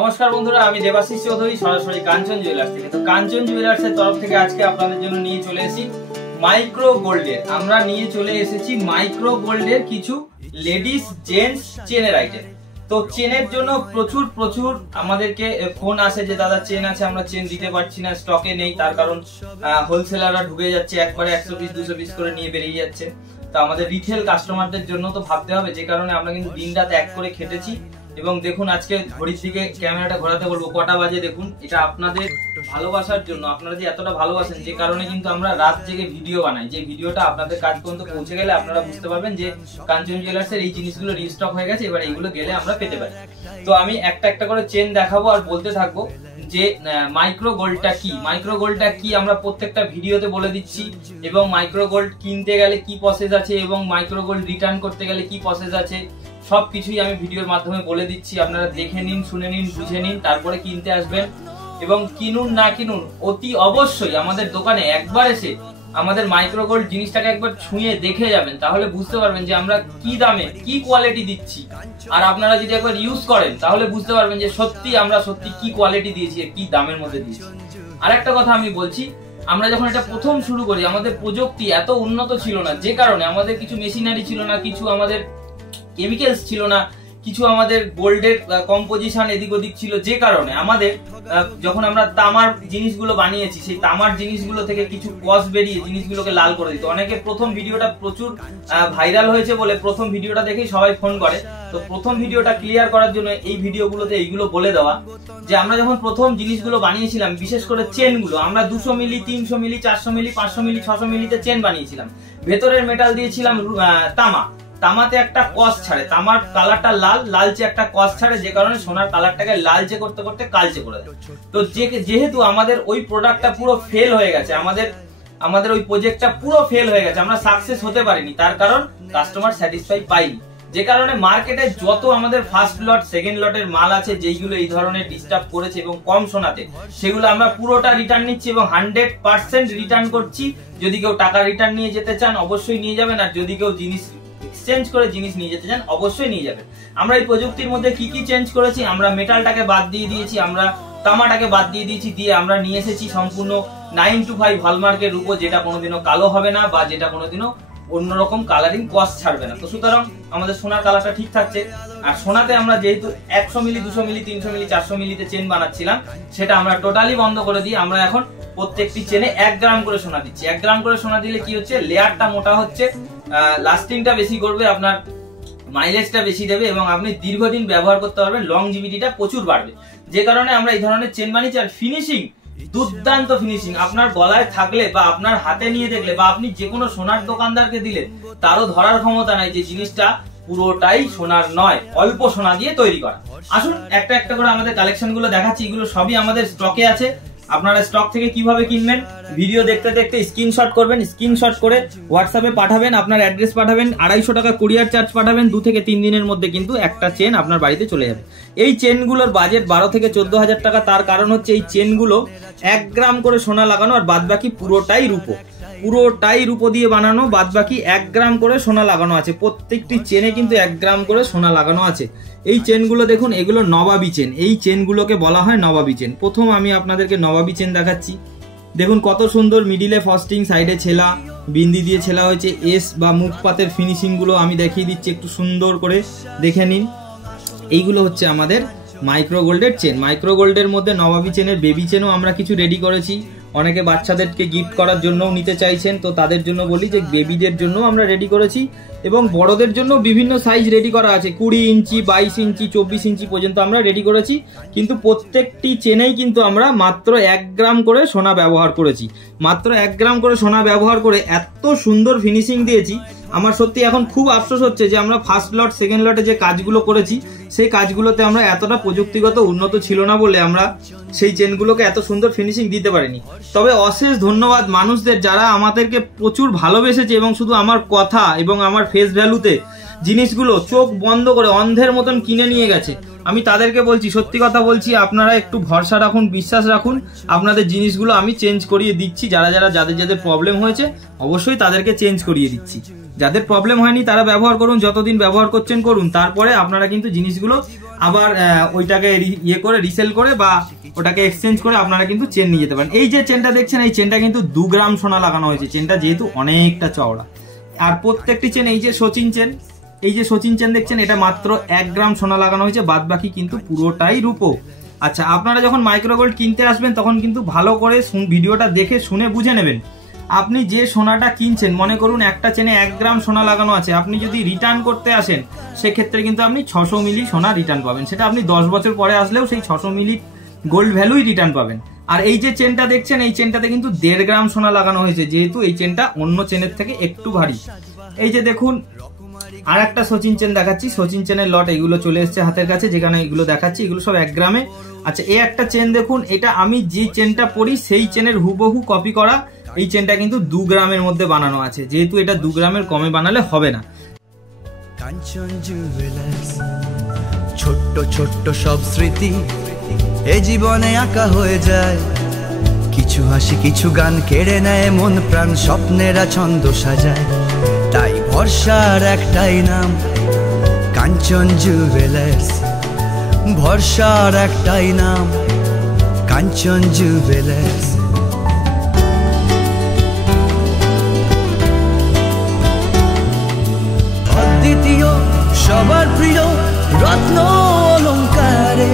নমস্কার বন্ধুরা, আমি দেবাশিস চৌধুরী সরাসরি কাঞ্চন জুয়েলার্স থেকে। তো কাঞ্চন জুয়েলার্সের তরফ থেকে আজকে আপনাদের জন্য নিয়ে চলে এসেছি মাইক্রো গোল্ডের। আমরা নিয়ে চলে এসেছি মাইক্রো গোল্ডের কিছু লেডিস জেন্টস চেনের আইটেম। তো চেনের জন্য প্রচুর আমাদেরকে ফোন আসে যে দাদা চেন আছে, আমরা চেন দিতে পারছি না, স্টকে নেই। তার কারণ হোলসেলাররা ঢুকে যাচ্ছে, একবারে 100 পিস 200 পিস করে নিয়ে বেরিয়ে যাচ্ছে। তো আমাদের রিটেল কাস্টমারদের জন্য তো ভাবতে হবে, যে কারণে আমরা কিন্তু দিন রাত এক করে খেটেছি। এবং দেখুন, আজকে ঘড়ির দিকে ক্যামেরাটা ঘোরাতে বলবো, কটা বাজে দেখুন। এটা আপনাদের ভালোবাসার জন্য, আপনারা যে এতটা ভালোবাসেন, যে কারণে কিন্তু আমরা রাত জেগে ভিডিও বানাই। যে ভিডিওটা আপনাদের কাজ পর্যন্ত পৌঁছে গেলে আপনারা বুঝতে পারবেন যে কাঞ্চন জুয়েলার্সের এই জিনিসগুলো রিস্টক হয়ে গেছে, এবার এইগুলো গেলে আমরা পেতে পারি। তো আমি একটা করে চেন দেখাবো আর বলতে থাকবো যে মাইক্রো গোল্ডটা কি, মাইক্রো গোল্ডটা কি আমরা প্রত্যেকটা ভিডিওতে বলে দিচ্ছি। এবং মাইক্রো গোল্ড কিনতে গেলে কি প্রসেস আছে, এবং মাইক্রো গোল্ড রিটার্ন করতে গেলে কি প্রসেস আছে, সবকিছুই আমি ভিডিওর মাধ্যমে বলে দিচ্ছি। আপনারা দেখে নিন, শুনে নিন, বুঝে নিন, তারপরে কিনতে আসবেন। এবং কিনুন না কিনুন, অতি অবশ্যই আমাদের দোকানে একবার এসে আমাদের মাইক্রো গোল্ড জিনিসটাকে একবার ছুঁয়ে দেখে যাবেন, তাহলে বুঝতে পারবেন যে আমরা কি দামে কি কোয়ালিটি দিচ্ছি। আর আপনারা যদি একবার ইউজ করেন তাহলে বুঝতে পারবেন যে আমরা সত্যি কি কোয়ালিটি দিয়েছি, কি দামের মধ্যে দিয়েছি। আর একটা কথা আমি বলছি, আমরা যখন এটা প্রথম শুরু করি আমাদের প্রযুক্তি এত উন্নত ছিল না, যে কারণে আমাদের কিছু মেশিনারি ছিল না, কিছু আমাদের কেমিক্যালস ছিল না, কিছু আমাদের গোল্ডের কম্পোজিশন এদিক ওদিক ছিল, যে কারণে আমাদের যখন আমরা তামার জিনিসগুলো বানিয়েছি, সেই তামার জিনিসগুলো থেকে কিছু কস বেরিয়ে জিনিসগুলোকে লাল করে দিত। অনেকে প্রথম ভিডিওটা প্রচুর ভাইরাল হয়েছে বলে প্রথম ভিডিওটা দেখেই সবাই ফোন করে। তো প্রথম ভিডিওটা ক্লিয়ার করার জন্য এই ভিডিওগুলোতে এইগুলো বলে দেওয়া, যে আমরা যখন প্রথম জিনিসগুলো বানিয়েছিলাম, বিশেষ করে চেনগুলো, আমরা 200 মিলি, 300 মিলি, 400 মিলি, 500 মিলি, 600 মিলিতে চেন বানিয়েছিলাম। ভেতরের মেটাল দিয়েছিলাম তামাতে একটা কস ছাড়ে, তামার কালারটা লালচে একটা কস ছাড়ে, যে কারণে সোনার কালারটাকে লালচে করতে করতে কালচে করে দেয়। তো যেহেতু আমাদের ওই প্রোডাক্টটা পুরো ফেল হয়ে গেছে, আমাদের ওই প্রজেক্টটা পুরো ফেল হয়ে গেছে, আমরা সাকসেস হতে পারিনি, তার কারণ কাস্টমার স্যাটিসফাই পাইনি। যে কারণে মার্কেটে যত আমাদের ফার্স্ট লট সেকেন্ড লটের মাল আছে, যেইগুলো এই ধরনের ডিস্টার্ব করেছে এবং কম সোনাতে, সেগুলো আমরা পুরোটা রিটার্ন নিচ্ছি এবং 100% রিটার্ন করছি। যদি কেউ টাকা রিটার্ন নিয়ে যেতে চান অবশ্যই নিয়ে যাবেন, আর যদি কেউ জিনিস এক্সচেঞ্জ করে জিনিস নিয়ে যেতে চান অবশ্যই নিয়ে যাবেন। আমরা এই প্রযুক্তির মধ্যে কি কি চেঞ্জ করেছি, আমরা মেটালটাকে বাদ দিয়ে দিয়েছি, আমরা তামাটাকে বাদ দিয়ে দিয়েছি, দিয়ে আমরা নিয়ে এসেছি সম্পূর্ণ 925 হলমার্কের রূপো, যেটা কোনোদিনও কালো হবে না বা যেটা কোনোদিনও অন্যরকম কালারিং কস ছাড়বে না। তো সুতরাং আমাদের সোনার কালারটা ঠিক থাকছে। আর সোনাতে আমরা যেহেতু 100 মিলি, 200 মিলি, 300 মিলি, 400 মিলিতে চেন বানাচ্ছিলাম, সেটা আমরা টোটালি বন্ধ করে দিয়ে আমরা এখন প্রত্যেকটি চেনে 1 গ্রাম করে সোনা দিচ্ছি। 1 গ্রাম করে সোনা দিলে কি হচ্ছে, লেয়ারটা মোটা হচ্ছে, লাস্টিংটা বেশি করবে, আপনার মাইলেজটা বেশি দেবে, এবং আপনি দীর্ঘদিন ব্যবহার করতে পারবেন, লংজিভিটিটা প্রচুর বাড়বে। যে কারণে আমরা এই ধরনের চেন বানিয়েছি। আর ফিনিশিং দুর্দান্ত ফিনিশিং, আপনার গলায় থাকলে বা আপনার হাতে নিয়ে দেখলে বা আপনি যে কোনো সোনার দোকানদারকে দিলে তারও ধরার ক্ষমতা নাই যে জিনিসটা পুরোটাই সোনার নয়, অল্প সোনা দিয়ে তৈরি করা। আসুন একটা করে আমাদের কালেকশন গুলো দেখাচ্ছি। এগুলো সবই আমাদের স্টকে আছে। আপনারা স্টক থেকে কিভাবে কিনবেন, ভিডিও দেখতে দেখতে স্ক্রিনশট করবেন, স্ক্রিনশট করে হোয়াটসঅ্যাপে পাঠাবেন, আপনার অ্যাড্রেস পাঠাবেন, 250 টাকা কুরিয়ার চার্জ পাঠাবেন। 2 থেকে 3 দিনের মধ্যে কিন্তু একটা চেন আপনার বাড়িতে চলে যাবে। এই চেনগুলোর বাজেট 12 থেকে 14,000 টাকা। তার কারণ হচ্ছে এই চেনগুলো 1 গ্রাম করে সোনা লাগানো, আর বাদবাকি পুরোটাই রূপো দিয়ে বানানো, বাদবাকি 1 গ্রাম করে সোনা লাগানো আছে। প্রত্যেকটি চেনে কিন্তু 1 গ্রাম করে সোনা লাগানো আছে। এই চেনগুলো দেখুন, এগুলো নবাবী চেন, এই চেনগুলোকে বলা হয় নবাবী চেন। প্রথম আমি আপনাদেরকে নবাবী চেন দেখাচ্ছি। দেখুন কত সুন্দর, মিডিলে ফস্টিং, সাইডে ছেলা, বিন্দি দিয়ে ছেলা হয়েছে, এস বা মুখ পাতের ফিনিশিং গুলো আমি দেখিয়ে দিচ্ছি, একটু সুন্দর করে দেখে নিন। এইগুলো হচ্ছে আমাদের মাইক্রো গোল্ডের চেন। মাইক্রো গোল্ডের মধ্যে নবাবী চেনের বেবি চেনও আমরা কিছু রেডি করেছি। অনেকে বাচ্চাদেরকে গিফট করার জন্যও নিতে চাইছেন, তো তাদের জন্য বলি যে বেবিদের জন্য আমরা রেডি করেছি, এবং বড়দের জন্য বিভিন্ন সাইজ রেডি করা আছে। 20 ইঞ্চি, 22 ইঞ্চি, 24 ইঞ্চি পর্যন্ত আমরা রেডি করেছি। কিন্তু প্রত্যেকটি চেনেই কিন্তু আমরা মাত্র 1 গ্রাম করে সোনা ব্যবহার করেছি। মাত্র 1 গ্রাম করে সোনা ব্যবহার করে এত সুন্দর ফিনিশিং দিয়েছি। আমার সত্যি এখন খুব আফসোস হচ্ছে যে আমরা ফার্স্ট লট সেকেন্ড লটে যে কাজগুলো করেছি, সেই কাজগুলোতে আমরা এতটা প্রযুক্তিগত উন্নত ছিল না বলে আমরা সেই চেনগুলোকে এত সুন্দর ফিনিশিং দিতে পারিনি। তবে অশেষ ধন্যবাদ মানুষদের, যারা আমাদেরকে প্রচুর ভালোবেসেছে এবং শুধু আমার কথা এবং আমার ফেস ভ্যালুতে জিনিসগুলো চোখ বন্ধ করে অন্ধের মতন কিনে নিয়ে গেছে। আমি তাদেরকে বলছি, সত্যি কথা বলছি, আপনারা একটু ভরসা রাখুন, বিশ্বাস রাখুন, আপনাদের জিনিসগুলো আমি চেঞ্জ করিয়ে দিচ্ছি। যাদের প্রবলেম হয়েছে অবশ্যই তাদেরকে চেঞ্জ করিয়ে দিচ্ছি। যাদের প্রবলেম হয়নি তারা ব্যবহার করুন, যতদিন ব্যবহার করছেন করুন, তারপরে আপনারা কিন্তু জিনিসগুলো আবার ওইটাকে ইয়ে করে রিসেল করে বা ওটাকে এক্সচেঞ্জ করে আপনারা কিন্তু চেন নিয়ে যেতে পারেন। এই যে চেনটা দেখছেন, এই চেনটা কিন্তু 2 গ্রাম সোনা লাগানো হয়েছে, চেনটা যেহেতু অনেকটা চওড়া। আর প্রত্যেকটি চেন, এই যে সচিন চেন, এই যে সচিন চেন দেখছেন, এটা মাত্র 1 গ্রাম সোনা লাগানো হয়েছে, বাদ বাকি কিন্তু পুরোটাই রূপো। আচ্ছা, আপনারা যখন মাইক্রোগোল্ড কিনতে আসবেন তখন কিন্তু ভালো করে ভিডিওটা দেখে শুনে বুঝে নেবেন। আপনি যে সোনাটা কিনছেন, মনে করুন একটা চেনে 1 গ্রাম সোনা লাগানো আছে, আপনি যদি রিটার্ন করতে আসেন সেক্ষেত্রে কিন্তু আপনি 600 মিলি সোনা রিটার্ন পাবেন। সেটা আপনি 10 বছর পরে আসলেও সেই 600 মিলি গোল্ড ভ্যালুই রিটার্ন পাবেন। আর এই যে চেনটা দেখছেন, এই চেনটাতে কিন্তু 1.5 গ্রাম সোনা লাগানো হয়েছে, যেহেতু এই চেনটা অন্য চেনের থেকে একটু ভারী। এই যে দেখুন, আর একটা সচিন চেন দেখাচ্ছি, সচিন চেনের লট এগুলো চলে এসছে হাতের কাছে, যেখানে এগুলো দেখাচ্ছি এগুলো সব 1 গ্রামে। আচ্ছা, এই একটা চেন দেখুন, এটা আমি যে চেনটা পরি সেই চেনের হুবহু কপি করা। এই চেনটা কিন্তু 2 গ্রামের মধ্যে বানানো আছে, যেহেতু এটা 2 গ্রামের কমে বানালে হবে না। কাঞ্চন জুয়েলার্স, ছোট্ট ছোট্ট সব স্মৃতি এ জীবনে আঁকা হয়ে যায়। কিছু হাসি কিছু গান কেড়ে নেয় মন প্রাণ, স্বপ্নেরা ছন্দ সাজায়। তাই ভরসার একটাই নাম কাঞ্চন জুয়েলার্স, ভরসার একটাই নাম কাঞ্চন জুয়েলার্স। অদ্বিতীয় সবার প্রিয় রত্ন অলংকারে,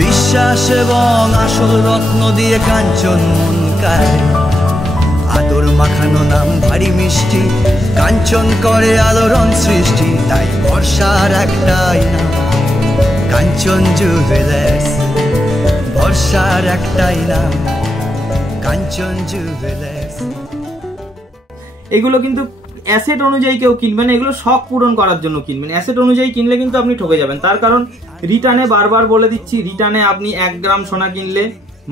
বিশ্বাস এবং আসল রত্ন দিয়ে কাঞ্চন মন কায়। আদর মাখানো নাম ভারী মিষ্টি, কাঞ্চন করে আলোড়ন সৃষ্টি। তাই ভরসার একটাই নাম কাঞ্চন জুয়েলার্স, ভরসার একটাই নাম কাঞ্চন জুয়েলার্স। এগুলো কিন্তু অ্যাসেট অনুযায়ী কেউ কিনবেন, এগুলো শখ পূরণ করার জন্য কিনবেন। অ্যাসেট অনুযায়ী কিনলে কিন্তু আপনি ঠকে যাবেন। তার কারণ রিটার্নে বারবার বলে দিচ্ছি, রিটার্নে আপনি 1 গ্রাম সোনা কিনলে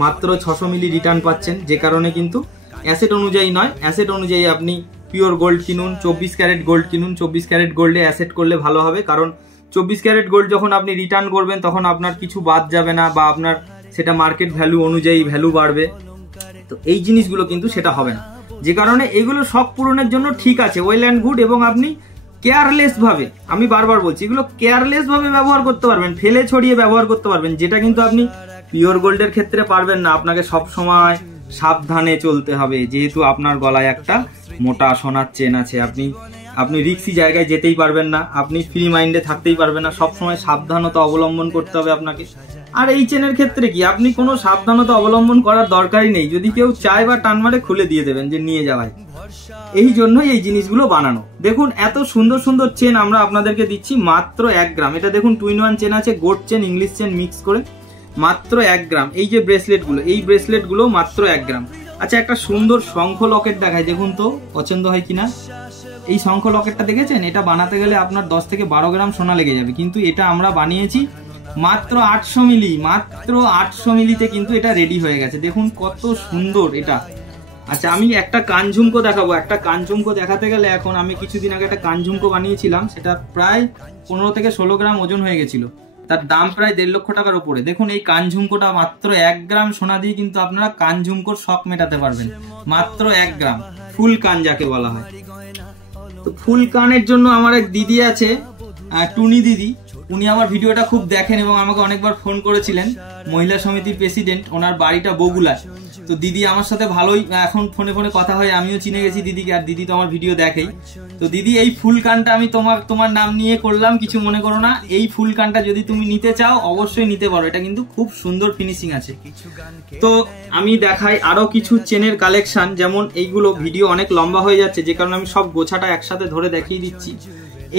মাত্র 600 মিলি রিটার্ন পাচ্ছেন, যে কারণে কিন্তু অ্যাসেট অনুযায়ী নয়। অ্যাসেট অনুযায়ী আপনি পিওর গোল্ড কিনুন, 24 ক্যারেট গোল্ড কিনুন। 24 ক্যারেট গোল্ডে অ্যাসেট করলে ভালো হবে, কারণ 24 ক্যারেট গোল্ড যখন আপনি রিটার্ন করবেন তখন আপনার কিছু বাদ যাবে না, বা আপনার সেটা মার্কেট ভ্যালু অনুযায়ী ভ্যালু বাড়বে। তো এই জিনিসগুলো কিন্তু সেটা হবে না, যে কারণে এগুলো শখ পূরণের জন্য ঠিক আছে, ওয়েল অ্যান্ড গুড। এবং আপনি কেয়ারলেস ভাবে, আমি বারবার বলছি, এগুলো কেয়ারলেস ভাবে ব্যবহার করতে পারবেন, ফেলে ছড়িয়ে ব্যবহার করতে পারবেন, যেটা কিন্তু আপনি পিওর গোল্ডের ক্ষেত্রে পারবেন না। আপনাকে সব সময় সাবধানে চলতে হবে, যেহেতু আপনার গলায় একটা মোটা সোনার চেন আছে। আপনি রিস্কি জায়গায় যেতেই পারবেন না, আপনি ফ্রি মাইন্ডে থাকতেই পারবেন না, সবসময় সাবধানতা অবলম্বন করতে হবে আপনাকে। আর এই চেনের ক্ষেত্রে কি, আপনি কোনো সাবধানতা অবলম্বন করার দরকারই নেই, যদি কেউ চায় বা টান মারে খুলে দিয়ে দেবেন যে নিয়ে যাওয়ায়। এই জন্যই এই জিনিসগুলো বানানো। দেখুন, এত সুন্দর সুন্দর চেন আমরা আপনাদেরকে দিচ্ছি মাত্র 1 গ্রাম। এটা দেখুন, 2-in-1 চেন আছে, goat chain English chain mix করে, মাত্র 1 গ্রাম। এই যে ব্রেসলেটগুলো, এই ব্রেসলেটগুলো মাত্র 1 গ্রাম। আচ্ছা, একটা সুন্দর শঙ্খ লকেট দেখায়, দেখুন তো পছন্দ হয় কিনা। এই শঙ্খ লকেটটা দেখেছেন, এটা বানাতে গেলে আপনার 10 থেকে 12 গ্রাম সোনা লেগে যাবে, কিন্তু এটা আমরা বানিয়েছি মাত্র 800 মিলি, মাত্র 800 মিলিতে কিন্তু এটা রেডি হয়ে গেছে। দেখুন কত সুন্দর এটা। আচ্ছা, আমি একটা কানঝুমকো দেখাবো। একটা কানঝুমকো দেখাতে গেলে, এখন আমি কিছুদিন আগে একটা কানঝুমকো বানিয়েছিলাম, সেটা প্রায় 15 থেকে 16 গ্রাম ওজন হয়ে গেছিল, তার দাম প্রায় 1.5 লক্ষ টাকার উপরে। দেখুন, এই কানঝুমকোটা মাত্র 1 গ্রাম সোনা দিয়ে কিন্তু আপনারা কানঝুমকোর শখ মেটাতে পারবেন, মাত্র 1 গ্রাম। ফুল কান যাকে বলা হয়। তো ফুল কানের জন্য আমার এক দিদি আছে, টুনি দিদি, উনি আমার ভিডিওটা খুব দেখেন এবং আমাকে অনেকবার ফোন করেছিলেন। মহিলা সমিতির প্রেসিডেন্ট, ওনার বাড়িটা বগুলা। তো দিদি আমার সাথে ভালোই এখন ফোনে ফোনে কথা হয়, আমিও চিনে গেছি দিদিকে, আর দিদি তো আমার ভিডিও দেখেই। তো দিদি, এই ফুল কানটা আমি তোমার নাম নিয়ে করলাম, কিছু মনে করো না। এই ফুল কানটা যদি তুমি নিতে চাও অবশ্যই নিতে পারো, এটা কিন্তু খুব সুন্দর ফিনিশিং আছে। তো আমি দেখাই আরো কিছু চেনের কালেকশন, যেমন এইগুলো ভিডিও অনেক লম্বা হয়ে যাচ্ছে, যে কারণে আমি সব গোছাটা একসাথে ধরে দেখিয়ে দিচ্ছি।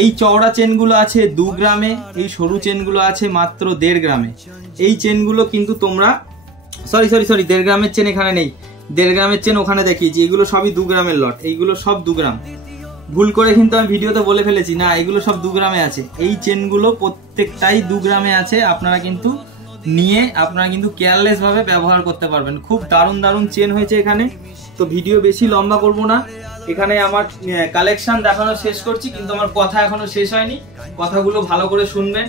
এই চওড়া চেনগুলো আছে 2 গ্রামে, এই সরু চেনগুলো আছে মাত্র 1.5 গ্রামে। এই চেনগুলো কিন্তু তোমরা সরি 1.5 গ্রামের চেন এখানে নেই, 1.5 গ্রামের চেন ওখানে দেখিয়েছি। এগুলো সবই 2 গ্রামের লট, এইগুলো সব 2 গ্রাম। ভুল করে কিন্তু আমি ভিডিওতে বলে ফেলেছি, না এগুলো সব 2 গ্রামে আছে। এই চেনগুলো প্রত্যেকটাই 2 গ্রামে আছে, আপনারা কিন্তু নিয়ে আপনারা কিন্তু কেয়ারলেস ভাবে ব্যবহার করতে পারবেন। খুব দারুণ দারুণ চেন হয়েছে এখানে। তো ভিডিও বেশি লম্বা করব না, এখানে আমার কালেকশন দেখানো শেষ করছি, কিন্তু আমার কথা এখনো শেষ হয়নি, কথাগুলো ভালো করে শুনবেন।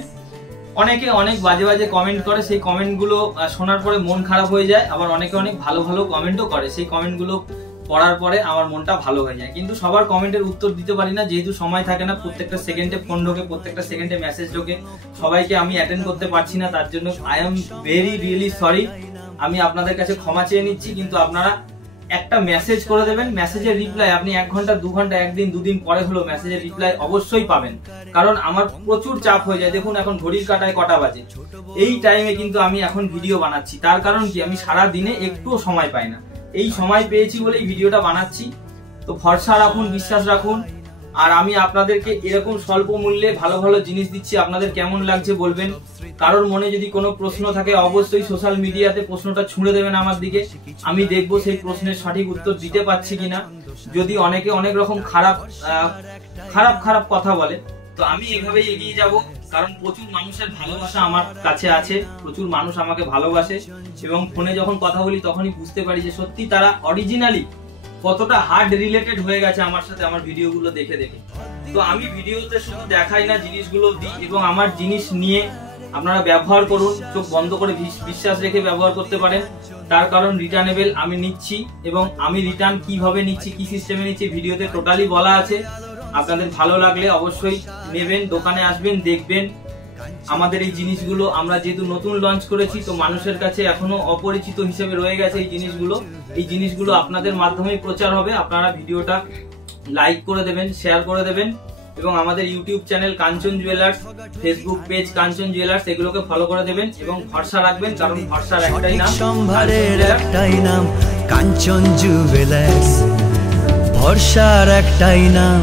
অনেকে অনেক বাজে বাজে কমেন্ট করে, সেই কমেন্টগুলো শোনার পরে মন খারাপ হয়ে যায়। আবার অনেকে অনেক ভালো ভালো কমেন্টও করে, সেই কমেন্টগুলো পড়ার পরে আমার মনটা ভালো হয়ে যায়। কিন্তু সবার কমেন্টের উত্তর দিতে পারি না, যেহেতু সময় থাকে না। প্রত্যেকটা সেকেন্ডে ফোন ঢোকে, প্রত্যেকটা সেকেন্ডে মেসেজ ঢোকে, সবাইকে আমি অ্যাটেন্ড করতে পারছি না। তার জন্য আই এম রিয়েলি সরি। আমি আপনাদের কাছে ক্ষমা চেয়ে নিচ্ছি। কিন্তু আপনারা একটা মেসেজ করে দেবেন, মেসেজের রিপ্লাই আপনি 1 ঘন্টা 2 ঘন্টা 1 দিন 2 দিন পরে হলো মেসেজের রিপ্লাই অবশ্যই পাবেন। কারণ আমার প্রচুর চাপ হয়ে যায়। দেখুন এখন ঘড়ির কাঁটায় কটা বাজে, এই টাইমে কিন্তু আমি এখন ভিডিও বানাচ্ছি। তার কারণ কি, আমি সারা দিনে একটুও সময় পাই না। এই সময় পেয়েছি বলেই ভিডিওটা বানাচ্ছি। তো ভরসা রাখুন, বিশ্বাস রাখুন। আর আমি আপনাদেরকে এরকম স্বল্প মূল্যে ভালো ভালো জিনিস দিচ্ছি। আপনাদের কেমন লাগছে বলবেন। কারোর মনে যদি কোনো প্রশ্ন থাকে অবশ্যই সোশ্যাল মিডিয়াতে প্রশ্নটা ছুঁড়ে দেবেন আমার দিকে। আমি দেখবো সেই প্রশ্নের সঠিক উত্তর দিতে পারছি কিনা। যদি অনেকে অনেক রকম খারাপ কথা বলে, তো আমি এভাবেই এগিয়ে যাব। কারণ প্রচুর মানুষের ভালোবাসা আমার কাছে আছে, প্রচুর মানুষ আমাকে ভালোবাসে। এবং ফোনে যখন কথা বলি তখনই বুঝতে পারি যে সত্যি তারা অরিজিনালি কতটা হার্ড রিলেটেড হয়ে গেছে আমার সাথে, আমার ভিডিওগুলো দেখে দেখে। তো আমি ভিডিওতে শুধু দেখাই না, জিনিসগুলো দিই। এবং আমার জিনিস নিয়ে আপনারা ব্যবহার করুন, চোখ বন্ধ করে বিশ্বাস রেখে ব্যবহার করতে পারেন। তার কারণ রিটার্নেবল আমি নিচ্ছি, এবং আমি রিটার্ন কিভাবে নিচ্ছি, কি সিস্টেমে নিচ্ছি ভিডিওতে টোটালি বলা আছে। আপনাদের ভালো লাগলে অবশ্যই নেবেন, দোকানে আসবেন, দেখবেন আমাদের এই জিনিসগুলো। আমরা যেহেতু নতুন লঞ্চ করেছি, তো মানুষের কাছে এখনো অপরিচিত হিসেবে রয়ে গেছে এই জিনিসগুলো। এই জিনিসগুলো আপনাদের মাধ্যমেই প্রচার হবে। আপনারা ভিডিওটা লাইক করে দেবেন, শেয়ার করে দেবেন, এবং আমাদের ইউটিউব চ্যানেল কাঞ্চন জুয়েলার্স, ফেসবুক পেজ কাঞ্চন জুয়েলার্স, এগুলোকে ফলো করে দেবেন এবং ভরসা রাখবেন। কারণ ভরসার একটাই নাম, সম্ভারের একটাই নাম কাঞ্চন জুয়েলার্স। ভরসার একটাই নাম